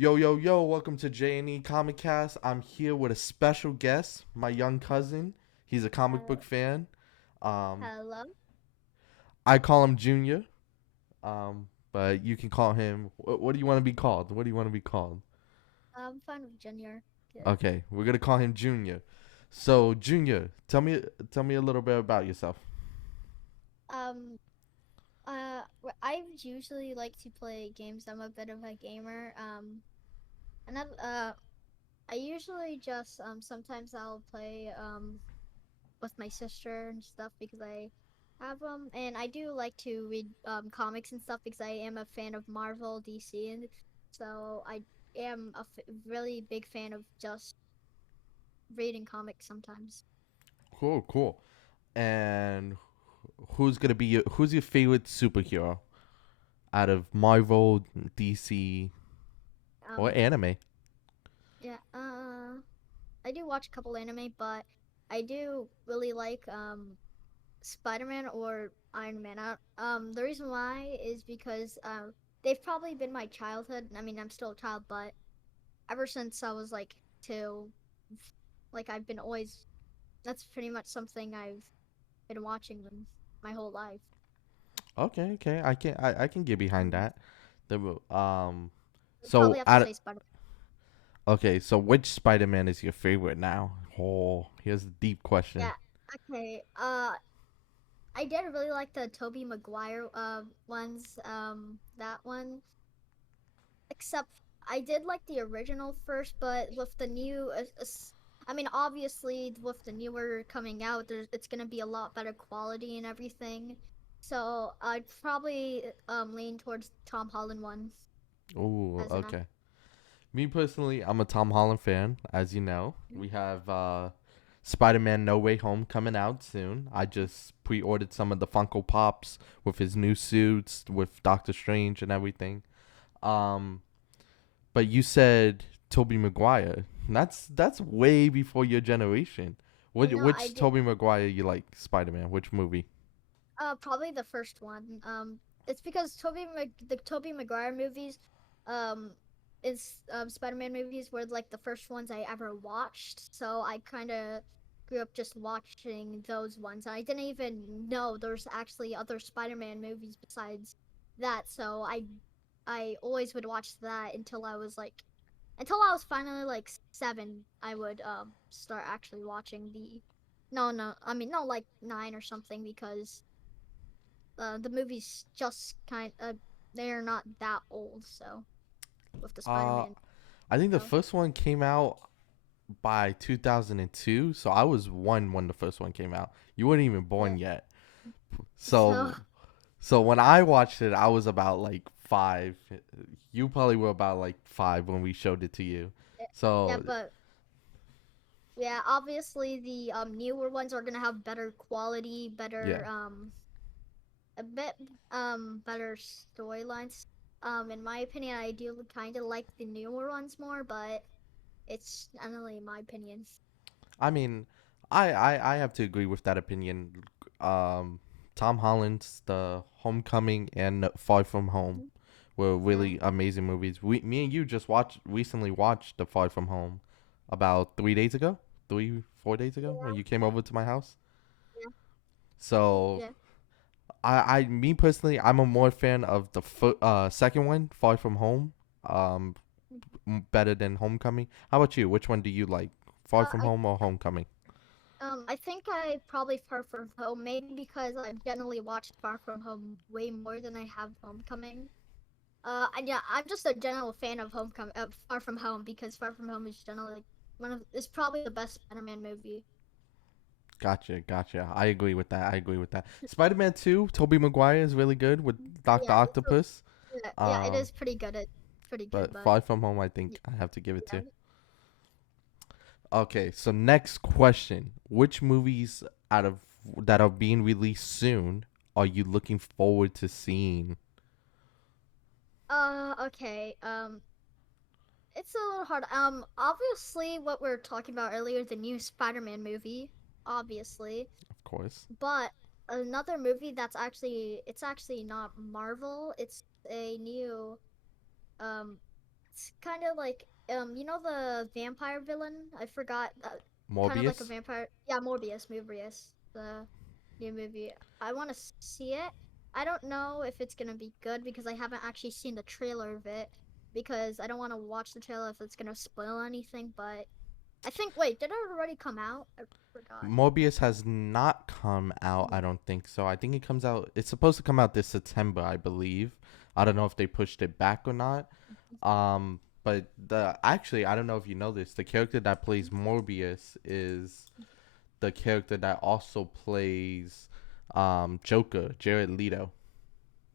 Yo, yo, yo, welcome to J&E Comic Cast. I'm here with a special guest, my young cousin. He's a comic book Hel- fan. Um, Hello. I call him Junior, but you can call him. What do you want to be called? What do you want to be called? I'm fine with Junior. Good. Okay, we're gonna call him Junior. So, Junior, tell me a little bit about yourself. Um. I usually like to play games. I'm a bit of a gamer. And I usually just sometimes I'll play with my sister and stuff because I have them, and I do like to read comics and stuff because I am a fan of Marvel, DC, and so I am really big fan of just reading comics sometimes. Cool, cool. And who's your favorite superhero out of Marvel, DC, or Um. anime? Yeah. I do watch a couple anime, but I do really like Spider-Man or Iron Man. The reason why is because they've probably been my childhood. I mean, I'm still a child, but ever since I was like two, like I've been always. That's pretty much something I've been watching them my whole life. Okay, okay, I can get behind Mhm. that. I'd probably So have to out say Spider. okay, so which Spider-Man is your favorite now? Oh, here's a deep question. Yeah. Okay. I did really like the Tobey Maguire ones. That one. Except I did like the original first, but with the new, I mean, obviously with the newer coming out, it's gonna be a lot better quality and everything. So I'd probably lean towards Tom Holland one Oh, as an actor. okay. Me personally, I'm a Tom Holland fan, as you know. We have Spider-Man No Way Home coming out soon. I just pre-ordered some of the Funko Pops with his new suits, with Doctor Strange and everything. Um, but you said Tobey Maguire. That's way before your generation. I What know I which did. Tobey Maguire you like Spider-Man? Which movie? Probably the first one. It's because the Tobey Maguire movies, um, is Spider-Man movies were like the first ones I ever watched. So I kind of grew up just watching those ones. I didn't even know there's actually other Spider-Man movies besides that. So I always would watch that until I was finally like 7. I would start actually watching the. No, I mean no, like 9 or something because the movies just they're not that old, so with the Uh, Spider-Man I think the stuff. first one came out by 2002, so I was one when the first one came out. You weren't even Yeah. born yet. So So so when I watched it, I was about like 5. You probably were about like 5 when we showed it to you. yeah, So but yeah, obviously the newer ones are gonna have better quality, yeah. better a bit better storylines. In my opinion, I do kind of like the newer ones more, but it's only my opinion. I mean, I have to agree with that opinion. Um, Tom Holland's The Homecoming and Far From Home Mhm. were Yeah, really amazing movies. Me and you just recently watched The Far From Home about 3 days ago, 4 days ago yeah, when you came over to my house. yeah, So yeah. me personally, I'm a more fan of the second one, Far From Home, um, better than Homecoming. How about you? Which one do you like, Far From I Home or Homecoming? I think I probably Far From Home, maybe because I've generally watched Far From Home way more than I have Homecoming. And yeah, I'm just a general fan of Homecoming, Far From Home, because Far From Home is generally like, is probably the best Spider-Man movie. Gotcha, gotcha. I agree with that. I agree with that. Spider-Man 2, Tobey Maguire is really good with Doctor Yeah, Octopus. yeah, it Um, is pretty good. It's pretty good, but but Far From Home, I think y- I have to give it yeah. to. Okay, so next question: which movies out of that are being released soon are you looking forward to seeing? Okay. It's a little hard. Obviously, what we are talking about earlier, the new Spider-Man movie, obviously. Of course. But another movie that's actually it's actually not Marvel. It's a new um it's kind of like you know the vampire villain? I forgot. Kind of like a Morbius. vampire. Yeah, Morbius. The new movie. I want to see it. I don't know if it's gonna be good because I haven't actually seen the trailer of it because I don't want to watch the trailer if it's gonna spoil anything. But I think wait, did it already come out? I forgot. Morbius has not come out. I Mhm. don't think so. I think it comes out. It's supposed to come out this September, I believe. I don't know if they pushed it back or not. But the actually, I don't know if you know this. The character that plays Morbius is the character that also plays Joker, Jared Leto.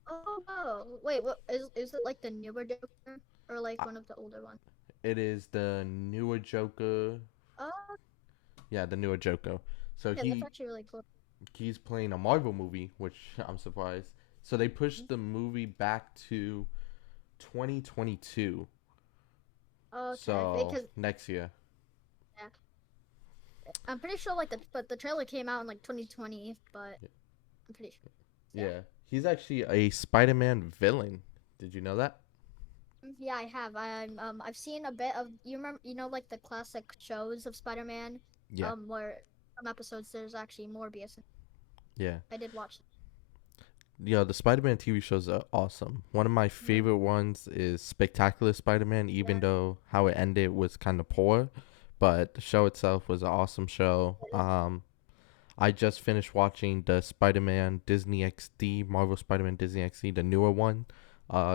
Oh, whoa. Wait, what is it like the newer Joker or like Uh, one of the older ones? It is the newer Joker. Oh, Yeah, the newer Joker. So yeah, that's actually really cool. he's playing a Marvel movie, which I'm surprised. So they Mhm. pushed the movie back to 2022. Okay, So because next year. yeah, I'm pretty sure like the trailer came out in like 2020, but I'm pretty sure. Yeah. Yeah. He's actually a Spider-Man villain. Did you know that? Yeah, I have. I've seen a bit of you know like the classic shows of Spider-Man, Yeah. where some episodes there's actually Morbius. Yeah. I did watch Yeah, the Spider-Man TV shows are awesome. One of my them. favorite ones is Spectacular Spider-Man, even Yeah, though how it ended was kind of poor, but the show itself was an awesome show. it is. I just finished watching the Spider-Man Disney XD, Marvel Spider-Man Disney XD, the newer one,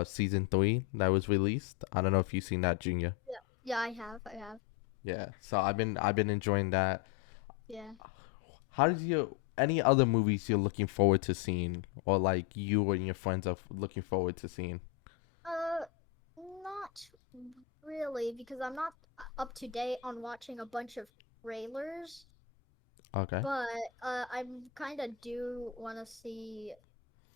season 3 that was released. I don't know if you've seen that, Junior. Yeah, yeah, I have. I have. Yeah, so I've been enjoying that. Yeah. How did you any other movies you're looking forward to seeing, or like you and your friends are looking forward to seeing? Uh, not really, because I'm not up to date on watching a bunch of trailers. Okay. But I'm kind of do want to see.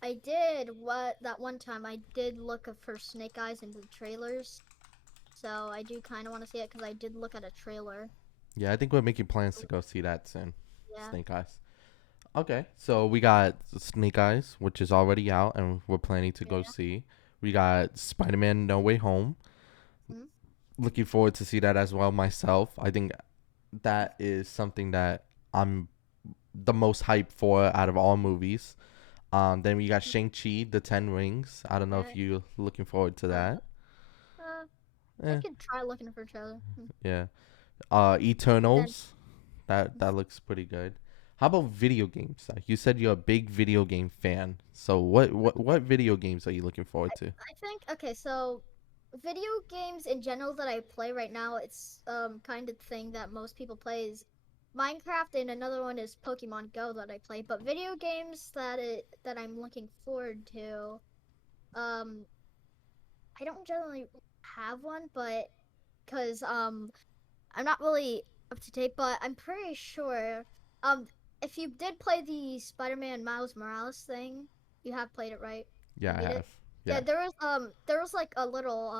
I did what that one time I did look for Snake Eyes in the trailers, so I do kind of want to see it because I did look at a trailer. Yeah, I think we're making plans to go see that soon. Yeah, Snake Eyes. Okay, so we got Snake Eyes, which is already out, and we're planning to go yeah. see. We got Spider-Man: No Way Home. Mm-hmm. Looking forward to see that as well myself. I think that is something that I'm the most hyped for out of all movies. Then we got Shang-Chi, The Ten Rings. I don't know Yeah. if you're looking forward to Uh, that. uh, I Eh, could try looking for a trailer. yeah. Then Eternals. That looks pretty good. How about video games? You said you're a big video game fan. So what video games are you looking forward to? I think okay, so video games in general that I play right now, it's kind of thing that most people play is Minecraft, and another one is Pokemon Go that I play. But video games that I'm looking forward to, um, I don't generally have one, but because I'm not really up to date, but I'm pretty sure um if you did play the Spider-Man Miles Morales thing, you have played it, right? Yeah, You I beat it? have. Yeah, Yeah. there was like a little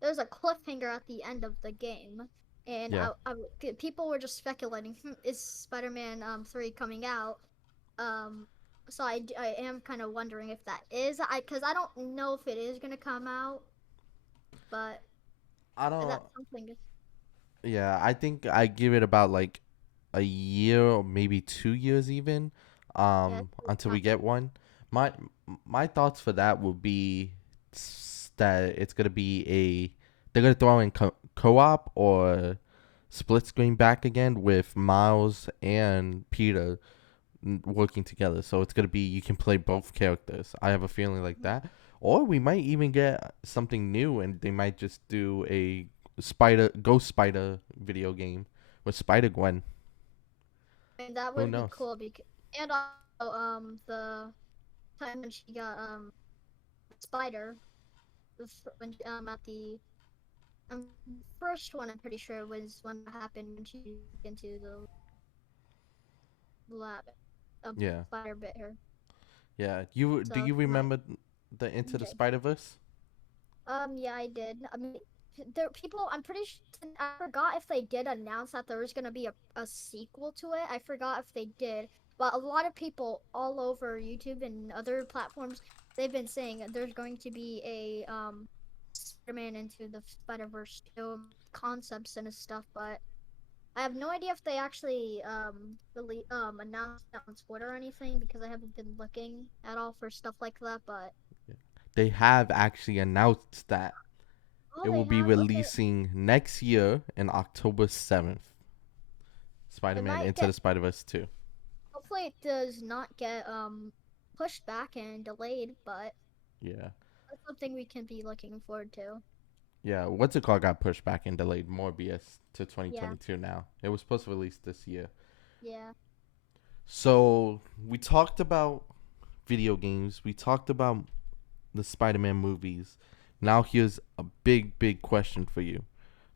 there was a cliffhanger at the end of the game, and Yeah. people were just speculating, is Spider-Man 3 coming out? Um, so I am kind of wondering if that is because I don't know if it is gonna come out, but I don't that's something. Yeah, I think I give it about like a year or maybe 2 years even Yeah, until we after. get one. My my thoughts for that would be that it's going to be they're going to throw in co-op or split screen back again with Miles and Peter working together. So it's gonna be you can play both characters. I have a feeling like that. Or we might even get something new, and they might just do a Ghost Spider video game with Spider Gwen. And that Who would be knows? cool because and also the time when she got spider when at the first one I'm pretty sure was when that happened when she went into the lab. A Yeah, spider bit her. yeah. You do So you she might. remember the Into the Okay. Spider Verse? Yeah, I did. I mean, there people. I'm pretty sure. I forgot if they did announce that there was gonna be a sequel to it. I forgot if they did, but a lot of people all over YouTube and other platforms, they've been saying that there's going to be a Spider-Man into the Spider-Verse 2 concepts and stuff, but I have no idea if they actually really announced that on Twitter or anything because I haven't been looking at all for stuff like that. But They have actually announced that oh, it will they be have okay. releasing next year in October 7th. It Spider-Man might Into get. the Spider-Verse 2. Hopefully, it does not get pushed back and delayed, but Yeah. that's something we can be looking forward to. Yeah, what's it called got pushed back and delayed Morbius to Yeah, 2022 now. It was supposed to release this year. yeah. So, we talked about video games. We talked about the Spider-Man movies. Now here's a big question for you.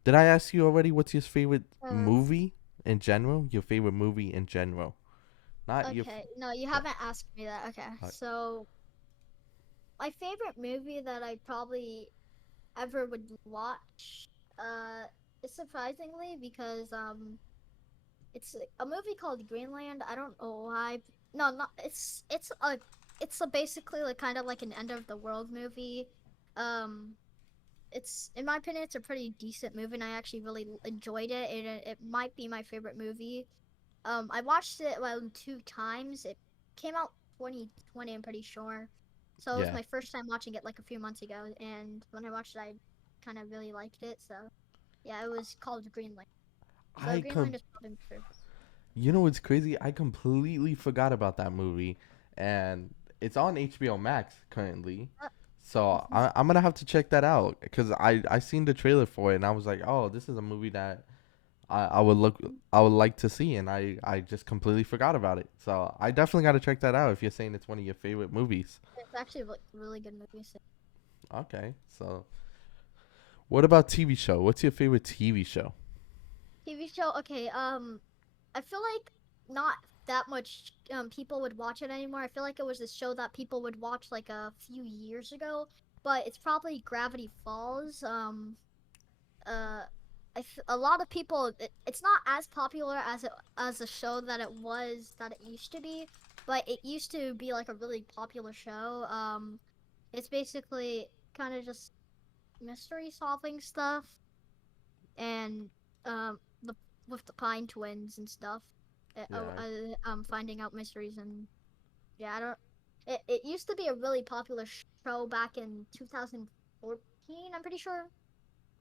Did I ask you already what's your favorite Uh, movie in general? Your favorite movie in general. Not your okay. No, you yeah. haven't asked me that. Okay, Uh, so my favorite movie that I probably ever would watch, is surprisingly because it's a movie called Greenland. I don't know why. No, not it's a basically like kind of like an end of the world movie. Um, it's in my opinion, it's a pretty decent movie, and I actually really enjoyed it. And it might be my favorite movie. I watched it around 2 times. It came out 2020, I'm pretty sure. So it was yeah. my first time watching it like a few months ago, and when I watched it, I kind of really liked it. So yeah, it was called Greenland. So I Greenland com is probably my favorite. You know what's crazy? I completely forgot about that movie, and it's on HBO Max currently. Uh, So I'm gonna have to check that out because I seen the trailer for it and I was like, oh, this is a movie that I would like to see, and I just completely forgot about it. So I definitely got to check that out if you're saying it's one of your favorite movies. It's actually a really good movie. So. Okay, so what about TV show? What's your favorite TV show? TV show, okay. I feel like not that much people would watch it anymore. I feel like it was a show that people would watch like a few years ago, but it's probably Gravity Falls. Uh, a lot of people. It's not as popular as a show that it used to be, but it used to be like a really popular show. It's basically kind of just mystery solving stuff and the with the Pine Twins and stuff. Yeah, Finding out mysteries and yeah, I don't. It used to be a really popular show back in 2014. I'm pretty sure.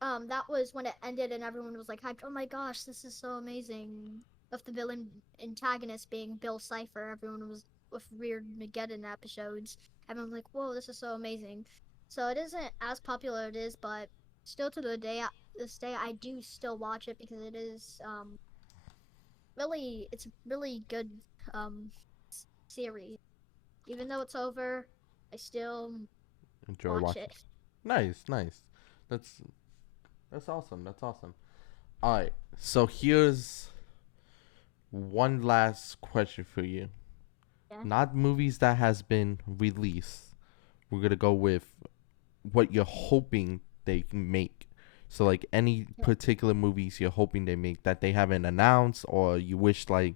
That was when it ended, and everyone was like hyped. Oh my gosh, this is so amazing! With the villain antagonist being Bill Cipher, everyone was with weird Mageddon episodes. Everyone was like, whoa, this is so amazing. So it isn't as popular it is, but still to this day, I do still watch it because it is it's a really good um series. Even though it's over, I still enjoy watch watching. it. Nice, nice. That's that's awesome. That's awesome. All right, so here's one last question for you. Yeah. Not movies that has been released. We're gonna go with what you're hoping they can make. So like any particular movies you're hoping they make that they haven't announced or you wish like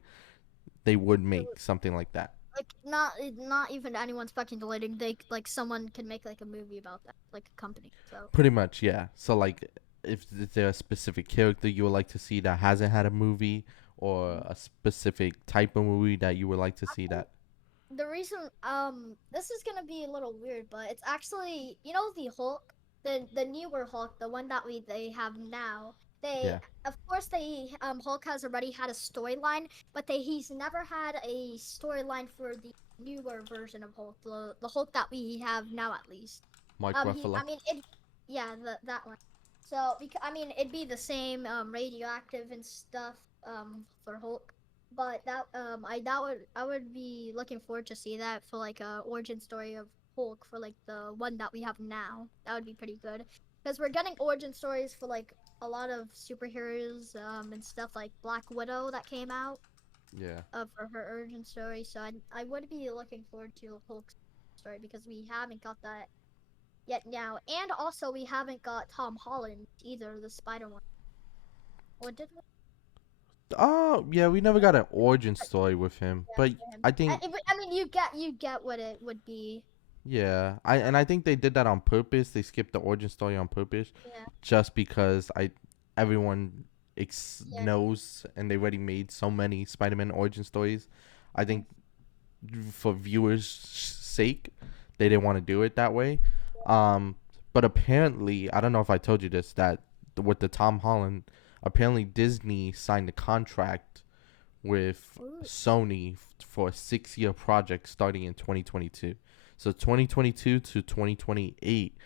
they would make something like that. Like not even anyone's fucking deleting. They like someone can make like a movie about that, like a company. So Pretty much, yeah. So like if is there a specific character you would like to see that hasn't had a movie or a specific type of movie that you would like to see that? the reason this is gonna be a little weird, but it's actually the Hulk, the newer Hulk, the one that they have now. They Yeah. of course they Hulk has already had a storyline, but he's never had a storyline for the newer version of Hulk, the Hulk that we have now at least. Mike He Ruffalo. I mean it yeah that one. So because I mean it'd be the same radioactive and stuff for Hulk. But I would be looking forward to see that for like a origin story of Hulk for like the one that we have now. That would be pretty good because we're getting origin stories for like a lot of superheroes and stuff like Black Widow that came out Yeah. for her origin story. So I would be looking forward to Hulk's story because we haven't got that yet now, and also we haven't got Tom Holland either, the Spider one. Or did we? Oh, yeah, we never got an origin story with him. Yeah, But for him. I think I mean, you get what it would be. Yeah, I think they did that on purpose. They skipped the origin story on purpose, Yeah, just because everyone yeah, knows, and they already made so many Spider-Man origin stories. I yeah. think for viewers' sake, they didn't want to do it that way. Um, but apparently, I don't know if I told you this, that with the Tom Holland, apparently Disney signed a contract with Ooh. Sony for a 6-year project starting in 2022. So 2022 to 2028,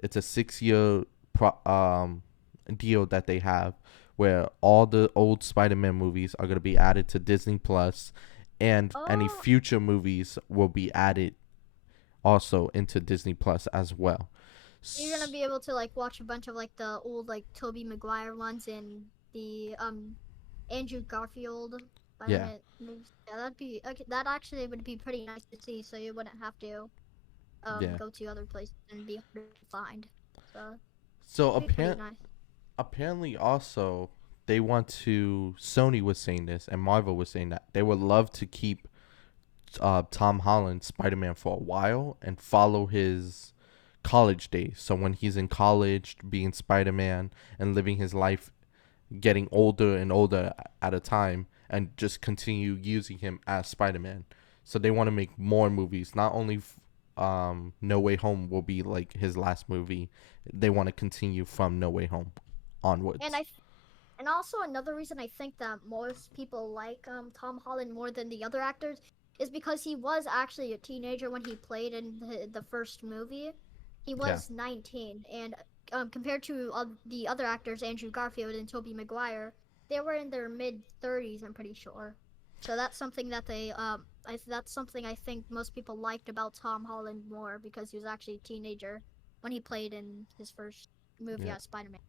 it's a 6-year deal that they have, where all the old Spider-Man movies are going to be added to Disney Plus, and any Oh, future movies will be added also into Disney Plus as well. you're gonna be able to like watch a bunch of like the old like Tobey Maguire ones and the Andrew Garfield Yeah, Spider-Man movies. Yeah, that'd be okay, that actually would be pretty nice to see, so you wouldn't have to yeah. go to other places and be hard to find. So So that'd be pretty nice. apparently also they want to. Sony was saying this, and Marvel was saying that they would love to keep Tom Holland Spider Man for a while and follow his college days. So when he's in college, being Spider Man and living his life, getting older and older at a time, and just continue using him as Spider Man. So they want to make more movies. Not only No Way Home will be like his last movie. They want to continue from No Way Home And onwards. and also another reason I think that most people like Tom Holland more than the other actors is because he was actually a teenager when he played in the first movie. He Yeah, was 19, and compared to the other actors, Andrew Garfield and Tobey Maguire, they were in their mid 30s. I'm pretty sure. So that's something that that's something I think most people liked about Tom Holland more because he was actually a teenager when he played in his first movie yeah. as Spider-Man.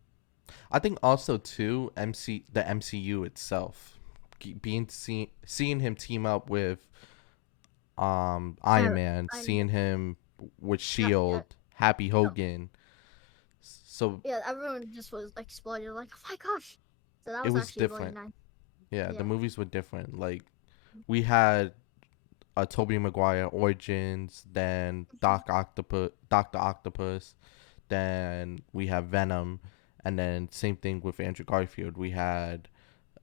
I think also too the MCU itself, seeing him team up with Iron I, Man, I seeing him with yeah, yeah. Shield, Happy Hogan. So Yeah, everyone just was like exploded, like, oh my gosh. So that it was was actually really different. nice. Yeah, the Yeah. movies were different. Like we had Tobey Maguire Origins, then Doctor Octopus, then we have Venom, and then same thing with Andrew Garfield. We had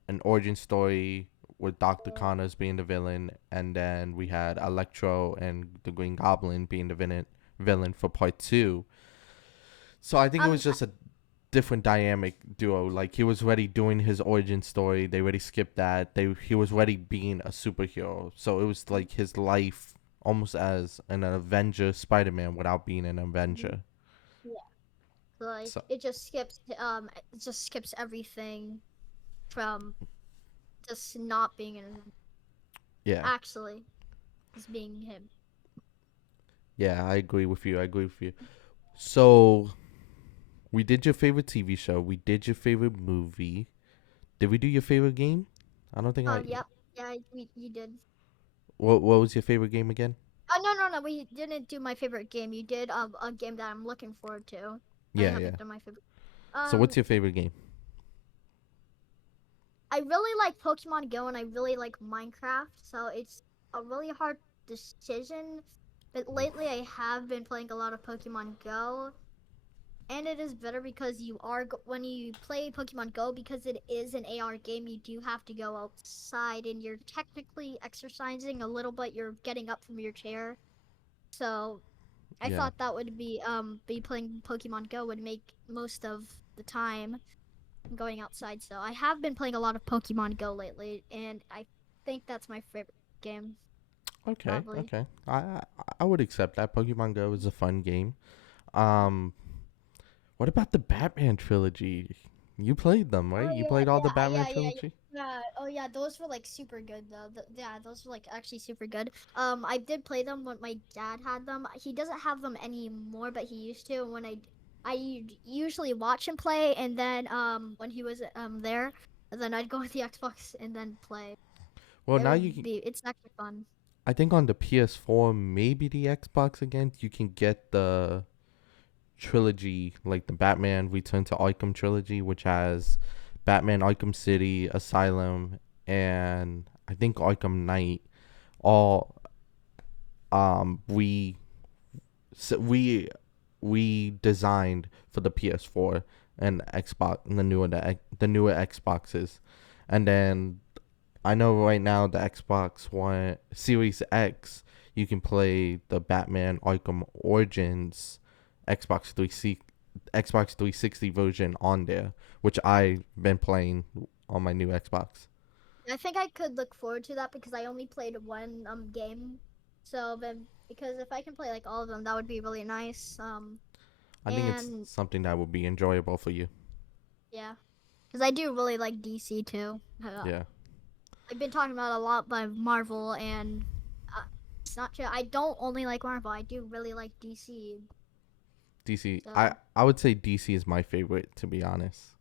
an origin story with Doctor Yeah. Connors being the villain, and then we had Electro and the Green Goblin being the villain for part two. So I think it Um, was just a different dynamic duo. Like he was already doing his origin story. They already skipped that. He was already being a superhero. So it was like his life almost as an Avenger Spider-Man without being an mhm. Avenger. Yeah. Like So it just skips everything from just not being in yeah. actually just being him. Yeah, I agree with you. I agree with you. So we did your favorite TV show. We did your favorite movie. Did we do your favorite game? I don't think I. Yep. Yeah, we you did. What was your favorite game again? Oh no no no, we didn't do my favorite game. You did a game that I'm looking forward to. I Yeah, yeah. haven't done my favorite. So what's Um your favorite game? I really like Pokemon Go and I really like Minecraft, so it's a really hard decision. But lately I have been playing a lot of Pokemon Go, and it is better because when you play Pokemon Go, because it is an AR game, you do have to go outside and you're technically exercising a little bit. You're getting up from your chair. So I Yeah. thought that would be playing Pokemon Go would make most of the time going outside. So I have been playing a lot of Pokemon Go lately, and I think that's my favorite game, Okay. probably. Okay. I would accept that. Pokemon Go is a fun game. Yeah. Um, what about the Batman trilogy? You played them, right? Oh You yeah, played all the yeah, Batman yeah, yeah, yeah. trilogy? Yeah. Oh yeah, those were like super good though. Yeah, those were like actually super good. I did play them when my dad had them. He doesn't have them anymore, but he used to. And when usually watch him play, and then when he was there, and then I'd go with the Xbox and then play. Well, now you can. It's actually fun. I think on the PS4, maybe the Xbox again, you can get the trilogy, like the Batman Return to Arkham trilogy, which has Batman Arkham City, Asylum, and I think Arkham Knight all re So we designed for the PS4 and Xbox and the newer Xboxes, and then I know right now the Xbox One Series X, you can play the Batman Arkham Origins Xbox 360 Xbox 360 version on there, which I've been playing on my new Xbox. I think I could look forward to that because I only played one game. So then because if I can play like all of them, that would be really nice. I think it's And something that would be enjoyable for you. yeah, because I do really like DC too. Yeah. I've been talking about a lot by Marvel, and it's not true. I don't only like Marvel. I do really like DC. DC. I So I would say DC is my favorite, to be honest.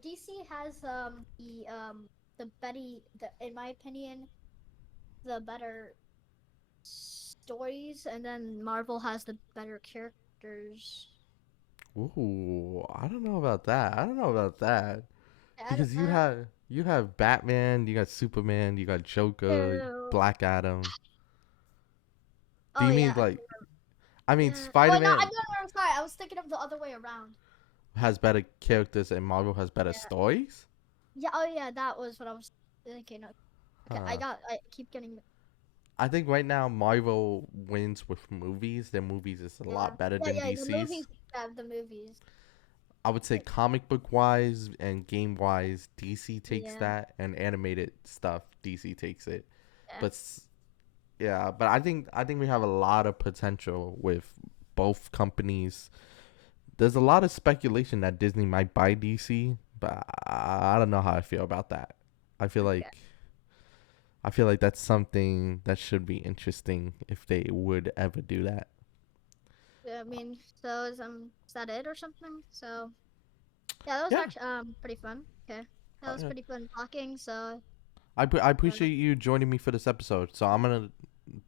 DC has the Betty the in my opinion the better stories, and then Marvel has the better characters. Ooh, I don't know about that. I don't know about that I don't, because you I have you have Batman, you got Superman, you got Joker, don't, Black Adam. Do oh you mean yeah, like? I mean, yeah. Oh Spider no, Man I'm sorry. I was thinking of the other way around. has better characters and Marvel has better Yeah, stories. yeah. Oh yeah, that was what I was thinking. Okay, Huh. I keep getting. I think right now Marvel wins with movies. Their movies is a Yeah, lot better yeah, than yeah. The DC's. movies have the movies. I would say Like, comic book wise and game wise, DC takes yeah, that, and animated stuff, DC takes it. yeah, But yeah, but I think we have a lot of potential with both companies. There's a lot of speculation that Disney might buy DC, but I don't know how I feel about that. I feel okay. like I feel like that's something that should be interesting if they would ever do that. Yeah, I mean, so is that it or something? So yeah, that was Yeah, actually pretty fun. Okay, that was uh, pretty fun talking. So I uh, appreciate you joining me for this episode. So I'm gonna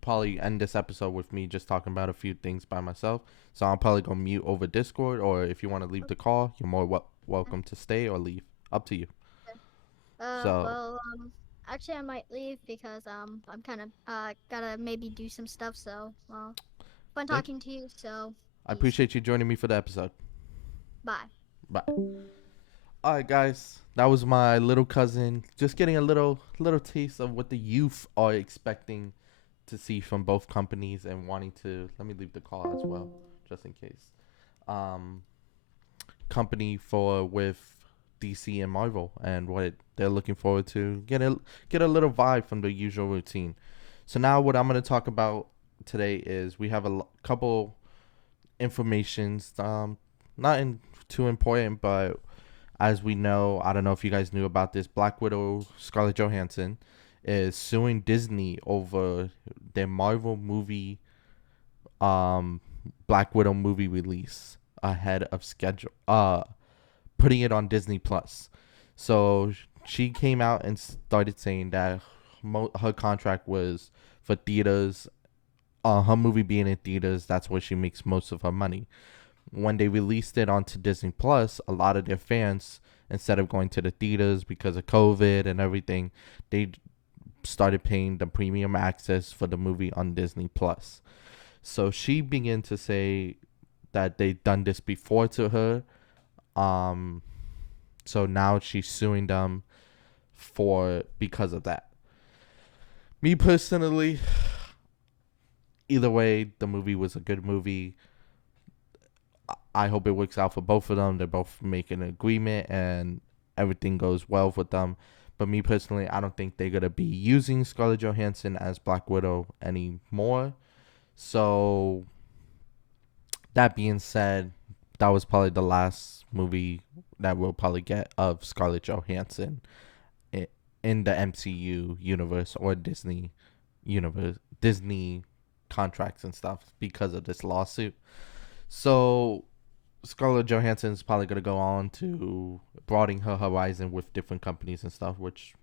probably end this episode with me just talking about a few things by myself. So I'm probably gonna mute over Discord, or if you want to leave the call, you're more welcome to stay or leave. Up to you. So well, actually, I might leave because I'm kind of gotta maybe do some stuff. So well, fun thank. talking to you. So I peace. appreciate you joining me for the episode. Bye. Bye. All right, guys. That was my little cousin, just getting a little taste of what the youth are expecting to see from both companies and wanting to. Let me leave the call as well, just in case. Um, company for with DC and Marvel and what they're looking forward to. Get a little vibe from the usual routine. So now what I'm gonna talk about today is we have a couple informations. Not too important, but as we know, I don't know if you guys knew about this. Black Widow Scarlett Johansson is suing Disney over their Marvel movie, um, Black Widow movie release ahead of schedule. Putting it on Disney Plus. So she came out and started saying that her contract was for theaters. Her movie being in theaters, that's where she makes most of her money. When they released it onto Disney Plus, a lot of their fans, instead of going to the theaters because of COVID and everything, they started paying the premium access for the movie on Disney Plus. So she began to say that they done this before to her. Um, so now she's suing them for because of that. Me personally, either way, the movie was a good movie. I hope it works out for both of them. They're both making an agreement and everything goes well with them. But me personally, I don't think they're gonna be using Scarlett Johansson as Black Widow anymore. So that being said, that was probably the last movie that we'll probably get of Scarlett Johansson in the MCU universe or Disney contracts and stuff because of this lawsuit. So Scarlett Johansson is probably gonna go on to broaden her horizon with different companies and stuff, which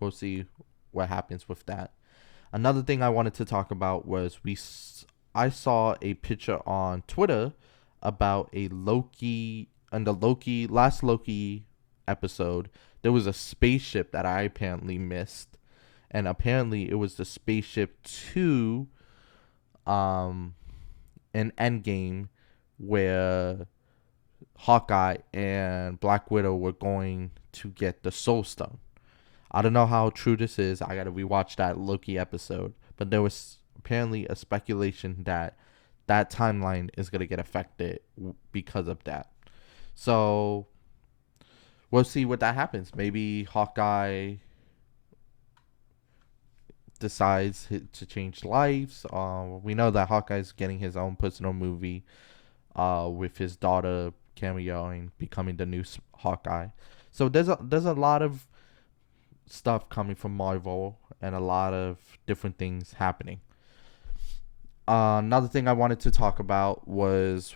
we'll see what happens with that. Another thing I wanted to talk about was I saw a picture on Twitter about a Loki and the last Loki episode. There was a spaceship that I apparently missed, and apparently it was the spaceship to um in Endgame where Hawkeye and Black Widow were going to get the Soul Stone. I don't know how true this is. I gotta rewatch that Loki episode. But there was apparently a speculation that that timeline is gonna get affected because of that. So we'll see what that happens. Maybe Hawkeye decides to change lives. We know that Hawkeye's getting his own personal movie with his daughter cameoing, becoming the new Hawkeye. So there's a lot of stuff coming from Marvel and a lot of different things happening. Another thing I wanted to talk about was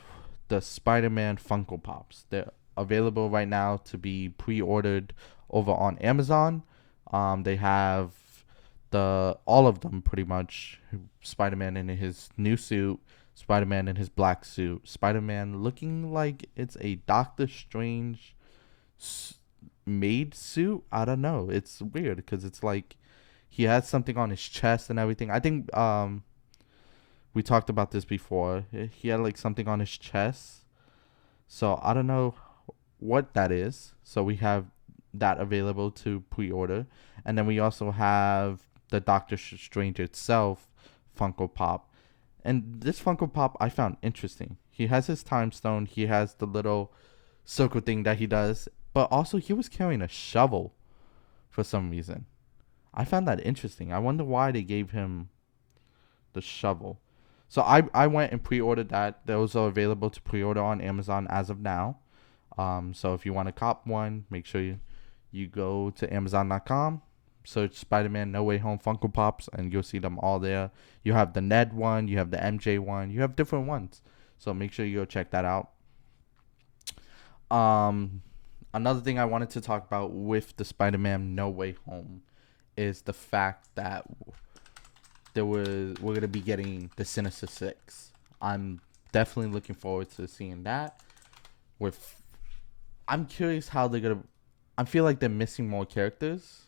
the Spider-Man Funko Pops. They're available right now to be pre-ordered over on Amazon. They have all of them pretty much. Spider-Man in his new suit, Spider-Man in his black suit, Spider-Man looking like it's a Doctor Strange made suit. I don't know. It's weird because it's like he has something on his chest and everything. I think we talked about this before. He had like something on his chest. So I don't know what that is. So we have that available to pre-order. And then we also have the Doctor Strange itself Funko Pop. And this Funko Pop I found interesting. He has his time stone. He has the little circle thing that he does. But also he was carrying a shovel for some reason. I found that interesting. I wonder why they gave him the shovel. So I went and pre-ordered that. Those are available to pre-order on Amazon as of now. So if you want to cop one, make sure you go to Amazon.com, search Spider-Man No Way Home Funko Pops, and you'll see them all there. You have the Ned one, you have the MJ one, you have different ones. So make sure you go check that out. Another thing I wanted to talk about with the Spider-Man No Way Home is the fact that we're gonna be getting the Sinister Six. I'm definitely looking forward to seeing that. I'm curious how they're gonna. I feel like they're missing more characters.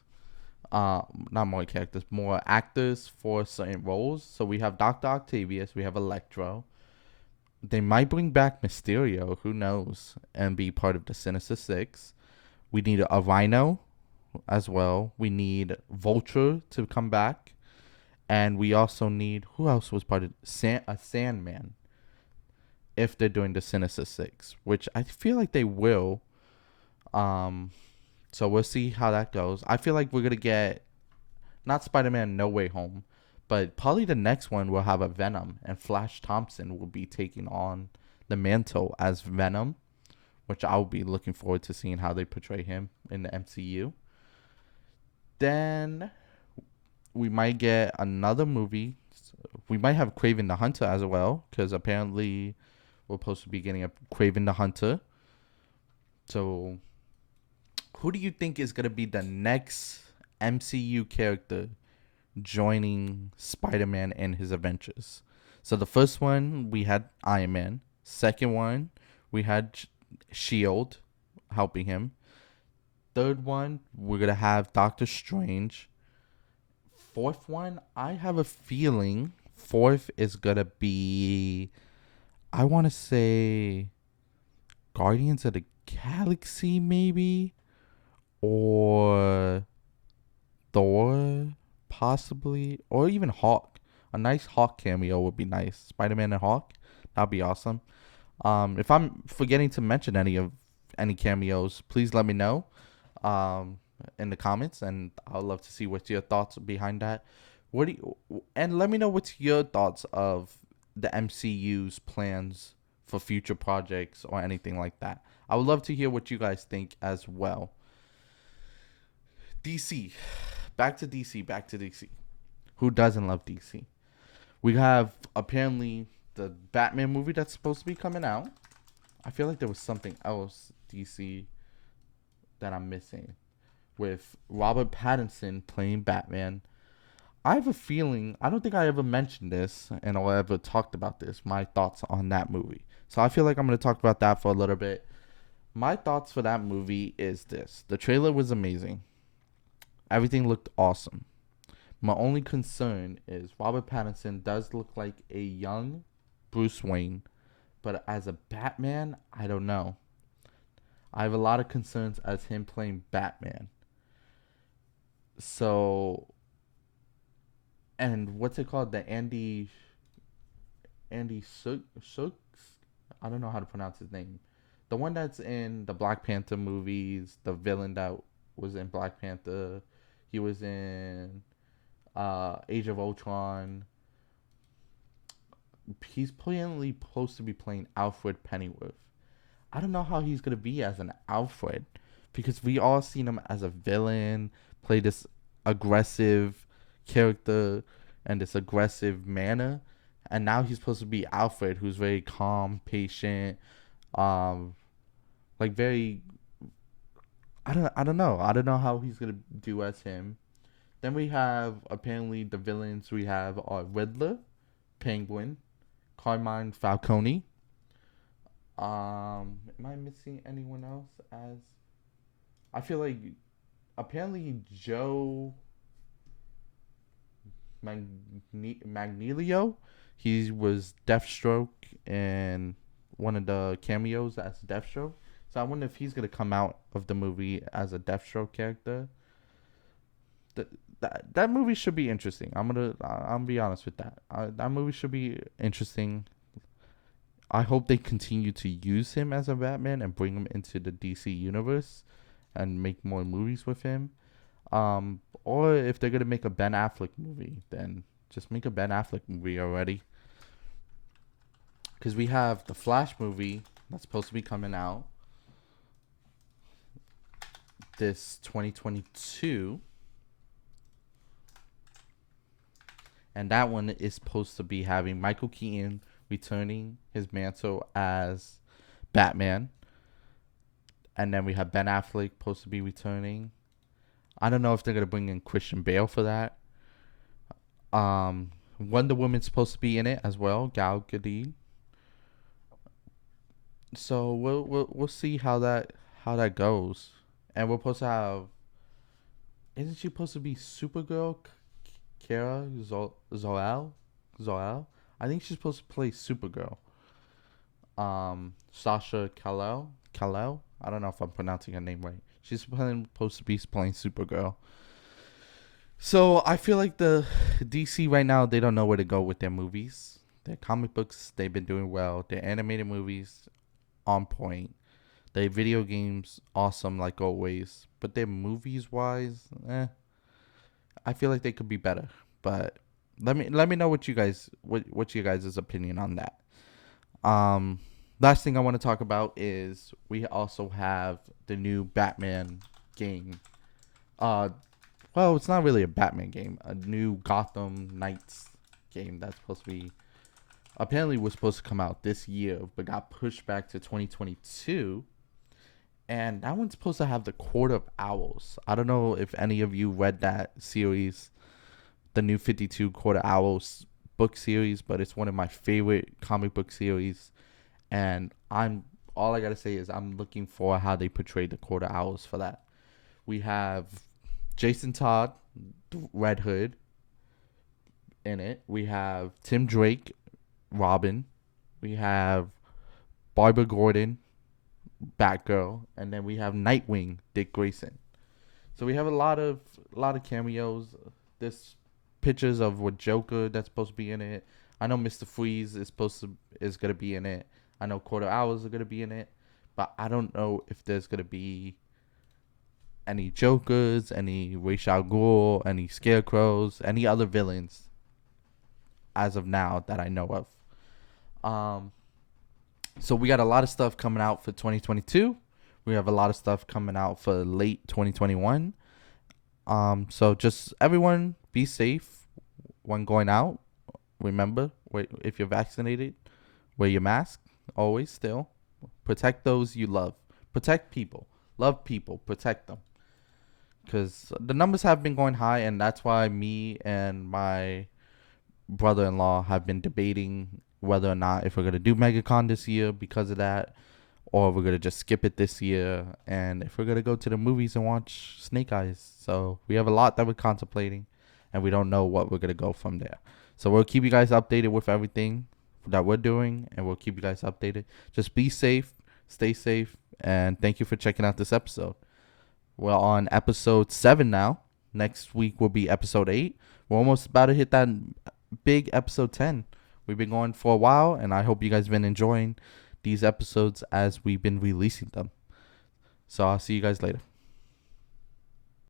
Not more characters, more actors for certain roles. So we have Dr. Octavius, we have Electro. They might bring back Mysterio, who knows, and be part of the Sinister Six. We need a Rhino as well. We need Vulture to come back. And we also need, who else was part of a Sandman, if they're doing the Sinister Six, which I feel like they will. So we'll see how that goes. I feel like we're going to get, not Spider-Man No Way Home, but probably the next one will have a Venom, and Flash Thompson will be taking on the mantle as Venom, which I'll be looking forward to seeing how they portray him in the MCU. Then we might get another movie. We might have Kraven the Hunter as well, because apparently we're supposed to be getting a Kraven the Hunter. So who do you think is going to be the next MCU character joining Spider-Man and his adventures? So the first one, we had Iron Man. Second one, we had S.H.I.E.L.D. helping him. Third one, we're going to have Doctor Strange. Fourth one, I have a feeling fourth is going to be, I want to say, Guardians of the Galaxy maybe? Or Thor, possibly, or even Hawk. A nice Hawk cameo would be nice. Spider-Man and Hawk, that'd be awesome. If I'm forgetting to mention any cameos, please let me know in the comments, and I'd love to see what's your thoughts behind that. And let me know what's your thoughts of the MCU's plans for future projects or anything like that. I would love to hear what you guys think as well. DC. Back to DC. Who doesn't love DC? We have apparently the Batman movie that's supposed to be coming out. I feel like there was something else DC that I'm missing, with Robert Pattinson playing Batman. I have a feeling, I don't think I ever mentioned this and I ever talked about this, my thoughts on that movie. So I feel like I'm going to talk about that for a little bit. My thoughts for that movie is this. The trailer was amazing. Everything looked awesome. My only concern is Robert Pattinson does look like a young Bruce Wayne, but as a Batman, I don't know. I have a lot of concerns as him playing Batman. So, and what's it called? The Andy Shooks? I don't know how to pronounce his name. The one that's in the Black Panther movies, the villain that was in Black Panther. He was in Age of Ultron. He's plainly supposed to be playing Alfred Pennyworth. I don't know how he's gonna be as an Alfred, because we all seen him as a villain, play this aggressive character and this aggressive manner, and now he's supposed to be Alfred, who's very calm, patient, um, like very. I don't know how he's gonna do as him. Then we have apparently the villains we have are Riddler, Penguin, Carmine Falcone. Am I missing anyone else? As I feel like apparently Joe Magnelio, he was Deathstroke in one of the cameos as Deathstroke. So I wonder if he's gonna come out of the movie as a Deathstroke character. That movie should be interesting. I'm be honest with that. That movie should be interesting. I hope they continue to use him as a Batman and bring him into the DC universe and make more movies with him. Or if they're gonna make a Ben Affleck movie, then just make a Ben Affleck movie already. Because we have the Flash movie that's supposed to be coming out this 2022. And that one is supposed to be having Michael Keaton returning his mantle as Batman. And then we have Ben Affleck supposed to be returning. I don't know if they're going to bring in Christian Bale for that. Wonder Woman's supposed to be in it as well, Gal Gadot. So we'll see how that goes. And we're supposed to have, isn't she supposed to be Supergirl? Kara Zor-El? I think she's supposed to play Supergirl. Sasha Kal-El? I don't know if I'm pronouncing her name right. She's supposed to be playing Supergirl. So I feel like the DC right now, they don't know where to go with their movies. Their comic books, they've been doing well. Their animated movies, on point. Their video games, awesome like always. But their movies wise, I feel like they could be better. But let me know what you guys opinion on that. Last thing I want to talk about is we also have the new Batman game. Well, it's not really a Batman game. A new Gotham Knights game that's supposed to be apparently was supposed to come out this year, but got pushed back to 2022. And that one's supposed to have the Court of Owls. I don't know if any of you read that series, the new 52 Court of Owls book series, but it's one of my favorite comic book series. And all I gotta say is I'm looking for how they portray the Court of Owls for that. We have Jason Todd, Red Hood, in it. We have Tim Drake, Robin. We have Barbara Gordon, Batgirl, and then we have Nightwing, Dick Grayson. So we have a lot of cameos. There's pictures of what Joker that's supposed to be in it. I know Mr. Freeze is gonna be in it. I know Court of Owls are gonna be in it, but I don't know if there's gonna be any Jokers, any Ra's al Ghul, any Scarecrows, any other villains as of now that I know of. So we got a lot of stuff coming out for 2022. We have a lot of stuff coming out for late 2021. So just everyone be safe when going out. Remember, if you're vaccinated, wear your mask. Always still. Protect those you love. Protect people. Love people. Protect them. Because the numbers have been going high, and that's why me and my brother-in-law have been debating whether or not if we're going to do MegaCon this year because of that, or we're going to just skip it this year, and if we're going to go to the movies and watch Snake Eyes. So we have a lot that we're contemplating, and we don't know what we're going to go from there. So we'll keep you guys updated with everything that we're doing, and we'll keep you guys updated. Just be safe, stay safe, and thank you for checking out this episode. We're on episode 7 now. Next week will be episode 8. We're almost about to hit that big episode 10. We've been going for a while, and I hope you guys been enjoying these episodes as we've been releasing them. So I'll see you guys later.